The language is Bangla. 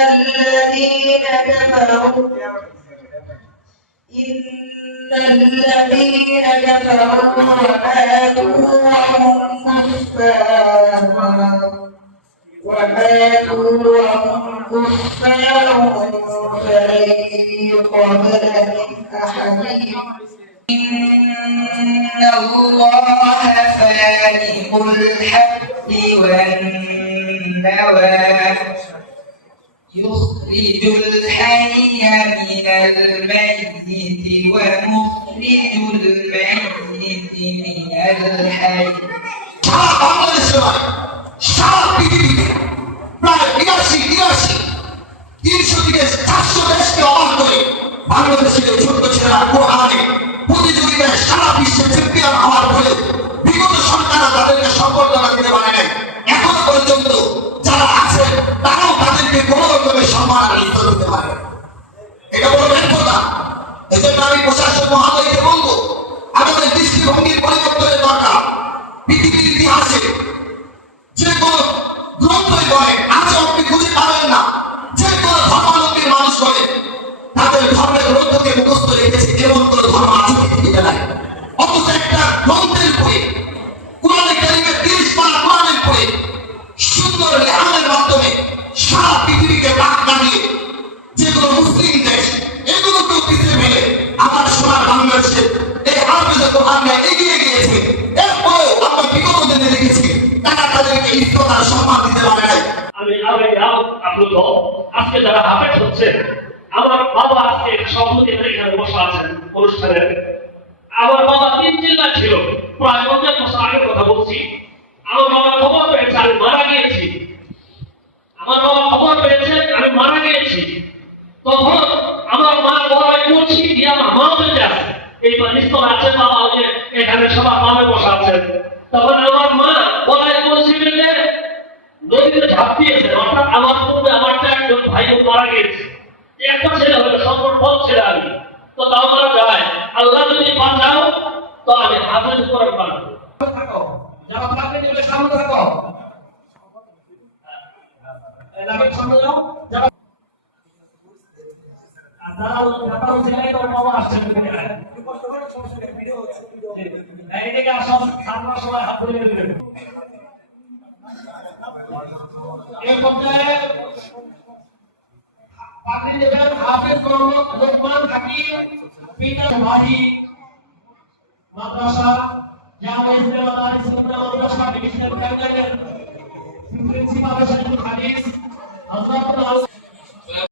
الذين إن الذين كفروا وماتوا وهم كفار وماتوا وهم كفار إن الله فالق الحب والنوى يخرج الحي من الميت ومخرج الميت من الحي সারা বাংলাদেশে নয় সারা পৃথিবীতে প্রায় বিরাশি বিরাশি তিনশো থেকে চারশো দেশকে অবাক করে বাংলাদেশের এই ছোট্ট ছেলেরা কোরআনে এজন্য আমি প্রশাসন মহালয়কে বলব, আমাদের দৃষ্টিভঙ্গির পরিবর্তনের দরকার। পৃথিবীর ইতিহাসে যে কোন গ্রন্থই বলে আজ আপনি খুঁজে তাদেরকে ইজ্জত সম্মান দিতে পারে নাই। আমি আবেগ আপ্লুত আজকে যারা হাফেজ হচ্ছেন আমার বাবা আজকে হয়ে এখানে বসে আছেন অনুষ্ঠানে। আমার বাবা তিন জেলা ছিল, প্রায় পঞ্চাশ বছর আগের কথা বলছি। আমার বাবা খবর পেয়েছে, আমি মারা গিয়েছি। আমার বাবা খবর পেয়েছে, আমি মারা গিয়েছি। তখন আমার মা বলাই করছি দিয়ে আমার মা বেঁচে আছে এই নিস্তর আছে, বাবা যে এখানে সবার মামে বসে আছেন তখন আমার মা গিয়েছে একটা ছেলে হলো সম্পূর্ণ বল ছেলে আমি। তো তাও মারা যায়, আল্লাহ যদি বাঁচাও তো আমি হাফেজ করার পারব থাকো। তোর এই পর্যায়ে পাত্রী দেবেন হাফেজ মোহাম্মদ লোকমান হাকিম পিতা ভাহি মাদ্রাসা, জামা ইসলাম মাদারিস ইসলাম মাদ্রাসা, ডিভিশনাল ক্যান্ডিডেট প্রিন্সিপাল হাদিস হযরতুল